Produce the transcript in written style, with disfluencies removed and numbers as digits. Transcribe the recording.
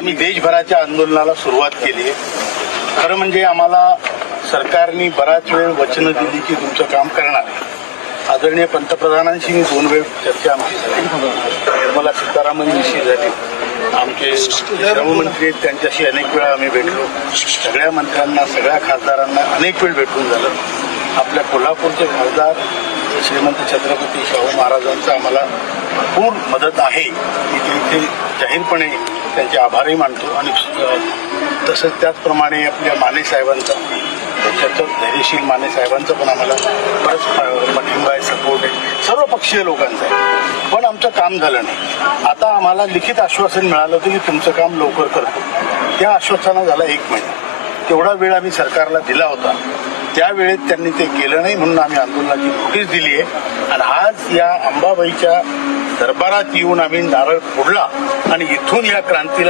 आम्ही देशभराच्या आंदोलनाला सुरुवात केली आहे. खरं म्हणजे आम्हाला सरकारने बराच वेळ वचनं दिली की तुमचं काम करणार आहे. आदरणीय पंतप्रधानांशी मी 2 वेळ चर्चा आमची झाली. निर्मला सीतारामनजीशी झाली. आमचे श्रममंत्री आहेत त्यांच्याशी अनेक वेळा आम्ही भेटलो. सगळ्या मंत्र्यांना, सगळ्या खासदारांना अनेक वेळ भेटून झालं. आपल्या कोल्हापूरचे खासदार श्रीमंत छत्रपती शाहू महाराजांचा आम्हाला भरपूर मदत आहे. मी इथे जाहीरपणे त्यांचे आभारही मानतो आणि तसंच त्याचप्रमाणे आपल्या माने साहेबांचा, त्याच्यात धैर्यशील माने साहेबांचा पण आम्हाला बरंच पाठिंबा आहे, सपोर्ट आहे, सर्व पक्षीय लोकांचा आहे. पण आमचं काम झालं नाही. आता आम्हाला लिखित आश्वासन मिळालं होतं की तुमचं काम लवकर करतो. त्या आश्वासना झाला 1 महिना. तेवढा वेळ आम्ही सरकारला दिला होता. त्यावेळेत त्यांनी ते केलं नाही म्हणून आम्ही आंदोलनाची नोटीस दिली आहे. आणि आज या अंबाबाईच्या दरबारात येऊन आम्ही नारळ फोडला आणि इथून या क्रांतीला